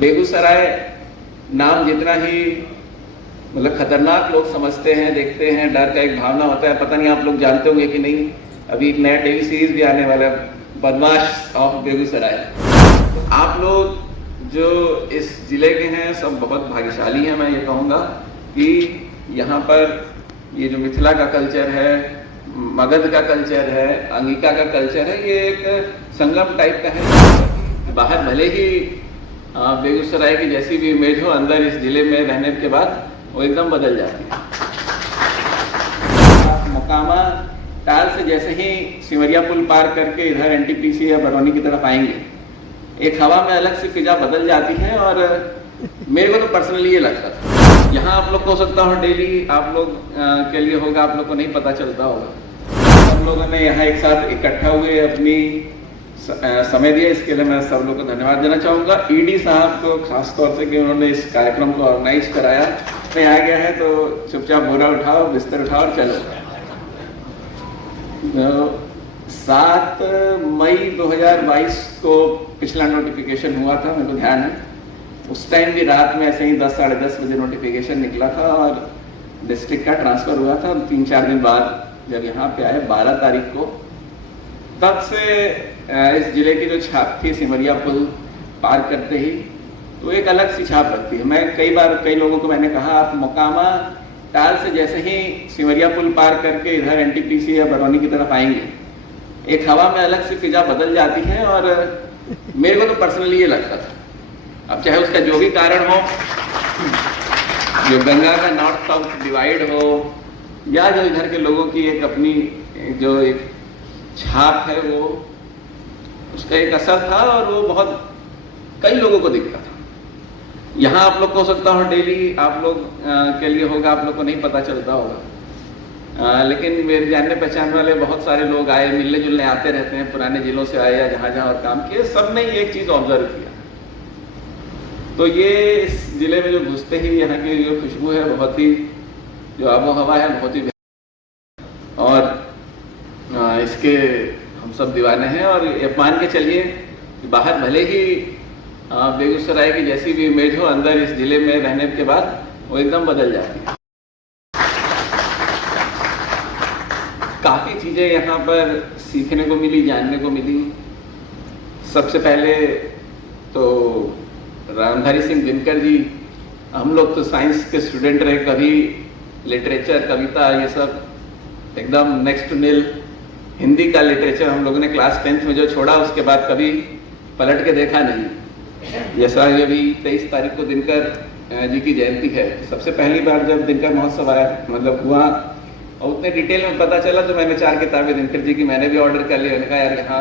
बेगूसराय नाम जितना ही मतलब खतरनाक लोग समझते हैं, देखते हैं, डर का एक भावना होता है। पता नहीं आप लोग जानते होंगे कि नहीं, अभी एक नया टीवी सीरीज भी आने वाला है, बदमाश ऑफ बेगूसराय। आप लोग जो इस जिले के हैं सब बहुत भाग्यशाली हैं। मैं ये कहूँगा कि यहाँ पर ये जो मिथिला का कल्चर है, मगध का कल्चर है, अंगिका का कल्चर है, ये एक संगम टाइप का है। बाहर भले ही बेगूसराय की जैसी भी इमेज हो, अंदर इस जिले में रहने के बाद वो एकदम बदल जाती है। मोकामा टाल से जैसे ही सिमरिया पुल पार करके इधर एनटीपीसी या बरौनी की तरफ आएंगे, एक हवा में अलग से फिजा बदल जाती है। और मेरे को तो पर्सनली ये लगता था, यहाँ आप लोग को हो सकता हो डेली आप लोग के लिए होगा, आप लोग को नहीं पता चलता होगा। सब लोगों ने यहाँ एक साथ इकट्ठा हुए अपनी समय दिया, इसके लिए मैं सब लोग को धन्यवाद देना चाहूँगा। ईडी साहब को खास तौर से कि उन्होंने इस कार्यक्रम को ऑर्गेनाइज कराया। मैं आ गया है तो चुपचाप बोरा उठाओ, बिस्तर उठाओ और चलो। 7 मई 2022 को पिछला नोटिफिकेशन हुआ था, मेरे को ध्यान है। उस टाइम भी रात में ऐसे ही 10 साढ़े 10 बजे नोटिफिकेशन निकला था और डिस्ट्रिक्ट का ट्रांसफर हुआ था। 3-4 दिन बाद जब यहाँ पे आए 12 तारीख को, तब से इस जिले की जो छाप थी सिमरिया पुल पार करते ही, तो एक अलग सी छाप रखती है। मैं कई लोगों को मैंने कहा, आप मोकामा टाल से जैसे ही सिमरिया पुल पार करके इधर एनटीपीसी या बरौनी की तरफ आएंगे, एक हवा में अलग से फिजा बदल जाती है। और मेरे को तो पर्सनली ये लगता था, अब चाहे उसका जो भी कारण हो, जो गंगा का नॉर्थ साउथ डिवाइड हो, या जो इधर के लोगों की एक अपनी जो एक छाप है, वो उसका एक असर था और वो बहुत कई लोगों को दिखता था। यहाँ आप लोग को हो सकता हो डेली आप लोग के लिए होगा, आप लोग को नहीं पता चलता होगा। लेकिन मेरे जानने पहचान वाले बहुत सारे लोग आए, मिलने जुलने आते रहते हैं, पुराने जिलों से आए या जहाँ जहाँ और काम किए, सब ने एक चीज ऑब्जर्व किया। तो ये इस जिले में जो घुसते ही यहाँ की जो खुशबू है, बहुत ही जो आबो हवा है, बहुत ही, और इसके हम सब दीवाने हैं। और ये मान के चलिए कि बाहर भले ही बेगूसराय की जैसी भी इमेज हो, अंदर इस जिले में रहने के बाद वो एकदम बदल जाती है। काफी चीजें यहाँ पर सीखने को मिली, जानने को मिली। सबसे पहले तो रामधारी सिंह दिनकर जी, हम लोग तो साइंस के स्टूडेंट रहे, कभी लिटरेचर, कविता, ये सब एकदम नेक्स्ट टू नील। हिंदी का लिटरेचर हम लोगों ने क्लास 10th में जो छोड़ा, उसके बाद कभी पलट के देखा नहीं। जैसा ये भी 23 तारीख को दिनकर जी की जयंती है, सबसे पहली बार जब दिनकर महोत्सव आया, मतलब हुआ, और उतने डिटेल में पता चला, तो मैंने 4 किताबें दिनकर जी की मैंने भी ऑर्डर कर ली। मैंने कहा यार, यहाँ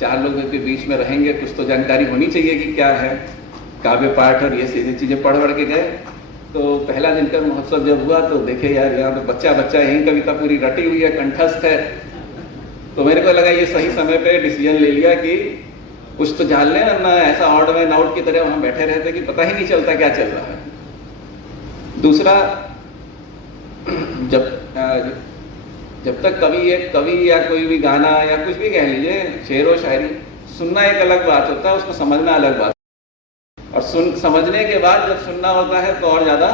4 लोगों के बीच में रहेंगे, कुछ तो जानकारी होनी चाहिए कि क्या है काव्य पाठ और ये सीधी चीजें पढ़ के गए। तो पहला दिनकर महोत्सव जब हुआ तो देखे यार, यहाँ तो बच्चा यही कविता पूरी रटी हुई है, कंठस्थ है। तो मेरे को लगा ये सही समय पे डिसीजन ले लिया कि कुछ तो जान लें, वरना ऐसा ऑड मैन आउट की तरह वहां बैठे रहते कि पता ही नहीं चलता क्या चल रहा है। दूसरा, जब तक कवि या कोई भी गाना या कुछ भी कह लीजिए, शेर व शायरी सुनना एक अलग बात होता है, उसको समझना अलग बात, और समझने के बाद जब सुनना होता है तो और ज्यादा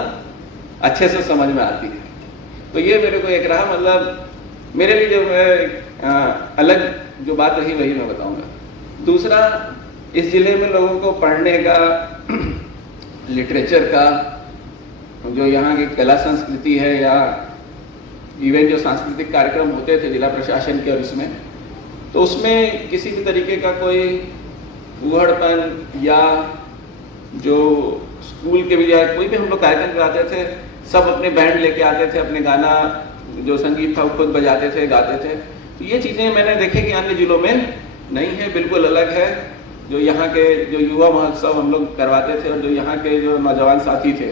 अच्छे से समझ में आती है। तो ये मेरे को एक रहा, मतलब मेरे लिए जो अलग जो बात रही वही मैं बताऊंगा। दूसरा, इस जिले में लोगों को पढ़ने का, लिटरेचर का, जो यहाँ की कला संस्कृति है, या इवन जो सांस्कृतिक कार्यक्रम होते थे जिला प्रशासन के और इसमें, तो उसमें किसी भी तरीके का कोई उहड़पन या जो स्कूल के भी या कोई भी हम लोग कार्यक्रम कराते थे, सब अपने बैंड लेके आते थे, अपने गाना जो संगीत था वो खुद बजाते थे, गाते थे। तो ये चीजें मैंने देखे कि अन्य जिलों में नहीं है, बिल्कुल अलग है। जो यहाँ के जो युवा महोत्सव हम लोग करवाते थे, और जो यहाँ के जो नौजवान साथी थे,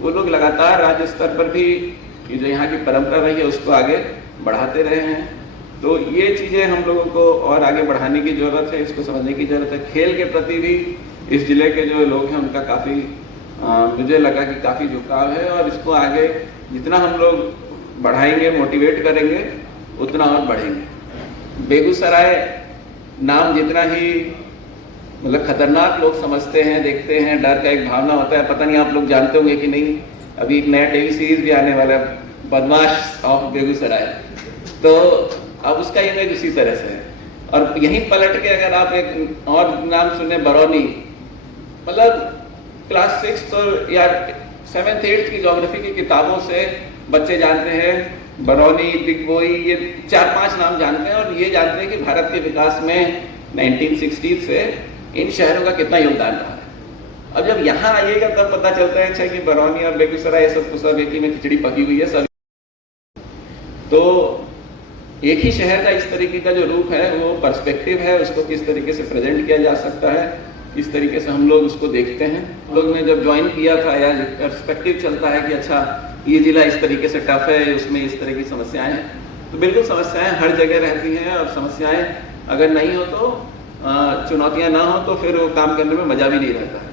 वो लोग लगातार राज्य स्तर पर भी ये जो यहाँ की परंपरा रही है उसको आगे बढ़ाते रहे हैं। तो ये चीजें हम लोगों को और आगे बढ़ाने की जरूरत है, इसको समझने की जरूरत है। खेल के प्रति भी इस जिले के जो लोग हैं उनका काफी मुझे लगा कि काफी झुकाव है, और इसको आगे जितना हम लोग बढ़ाएंगे, मोटिवेट करेंगे, उतना और बढ़ेंगे। बेगूसराय नाम जितना ही मतलब खतरनाक लोग समझते हैं, देखते हैं, डर का एक भावना होता है। पता नहीं आप लोग जानते होंगे कि नहीं, अभी एक नया टीवी सीरीज भी आने वाला है, बदमाश ऑफ बेगूसराय। तो अब उसका इमेज उसी तरह से है। और यहीं पलट के अगर आप एक और नाम सुने, बरौनी, मतलब क्लास 6 या 7th 8th की ज्योग्राफी की किताबों से बच्चे जानते हैं बरौनी, दिग्बोई, ये 4-5 नाम जानते हैं और ये जानते हैं कि भारत के विकास में 1960 से इन शहरों का कितना योगदान रहा है। अब जब यहाँ आइएगा तब पता चलता है अच्छा कि बरौनी और बेगूसराय ये सब एक ही में खिचड़ी पकी हुई है सब। तो एक ही शहर का इस तरीके का जो रूप है, वो पर्सपेक्टिव है, उसको किस तरीके से प्रेजेंट किया जा सकता है, किस तरीके से हम लोग उसको देखते हैं। लोग ने जब ज्वाइन किया था या पर्सपेक्टिव चलता है कि अच्छा ये जिला इस तरीके से टफ है, उसमें इस तरह की समस्याएं हैं, तो बिल्कुल समस्याएं हर जगह रहती हैं। और समस्याएं अगर नहीं हो तो, चुनौतियां ना हो तो फिर वो काम करने में मजा भी नहीं रहता है।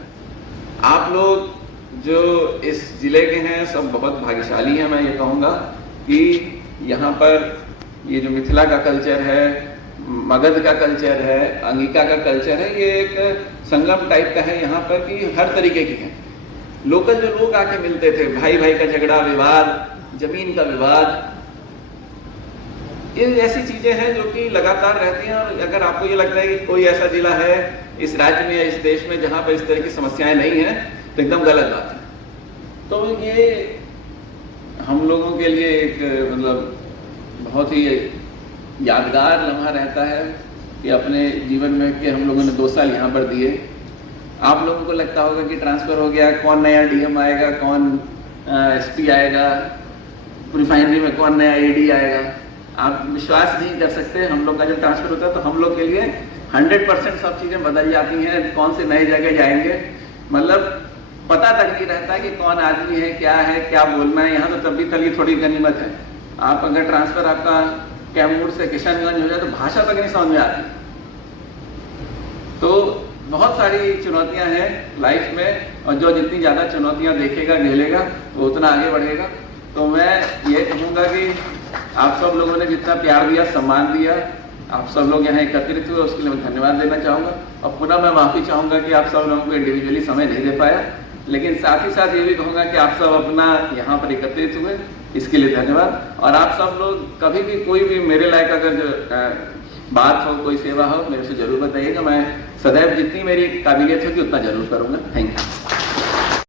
आप लोग जो इस जिले के हैं सब बहुत भाग्यशाली हैं। मैं ये कहूँगा कि यहाँ पर ये जो मिथिला का कल्चर है, मगध का कल्चर है, अंगिका का कल्चर है, ये एक संगम टाइप का है यहाँ पर कि हर तरीके की है। लोकल जो लोग आके मिलते थे, भाई भाई का झगड़ा, विवाद, जमीन का विवाद, ये ऐसी चीजें हैं जो कि लगातार रहती हैं। और अगर आपको ये लगता है कि कोई ऐसा जिला है इस राज्य में या इस देश में जहां पर इस तरह की समस्याएं नहीं है, तो एकदम गलत बात है। तो ये हम लोगों के लिए एक मतलब बहुत ही यादगार लम्हा रहता है कि अपने जीवन में कि हम लोगों ने 2 साल यहाँ पर दिए। आप लोगों को लगता होगा कि ट्रांसफर हो गया, कौन नया डीएम आएगा, कौन एसपी आएगा, रिफाइनरी में कौन नया एडी आएगा। आप विश्वास नहीं कर सकते, हम लोग का जब ट्रांसफर होता है तो हम लोग के लिए 100% सब चीजें बदल जाती हैं। कौन से नए जगह जाएंगे, मतलब पता तक नहीं रहता कि कौन आदमी है, क्या बोलना है। यहाँ तो तब भी तली थोड़ी गनीमत है। आप अगर ट्रांसफर आपका कैमूर से किशनगंज हो जाए तो भाषा तक नहीं समझ में आती। तो बहुत सारी चुनौतियां हैं लाइफ में, और जो जितनी ज्यादा चुनौतियां देखेगा, झेलेगा, वो उतना आगे बढ़ेगा। तो मैं ये कहूँगा कि आप सब लोगों ने जितना प्यार दिया, सम्मान दिया, आप सब लोग यहाँ एकत्रित हुए, उसके लिए मैं धन्यवाद देना चाहूँगा। और पुनः मैं माफ़ी चाहूँगा कि आप सब लोगों को इंडिविजुअली समय नहीं दे पाया, लेकिन साथ ही साथ ये भी कहूँगा कि आप सब अपना यहाँ पर एकत्रित हुए, इसके लिए धन्यवाद। और आप सब लोग कभी भी कोई भी मेरे लायक अगर जो बात हो, कोई सेवा हो, मेरे से जरूर बताइएगा। मैं सदैव जितनी मेरी काबिलियत होगी उतना जरूर करूँगा। Thank you.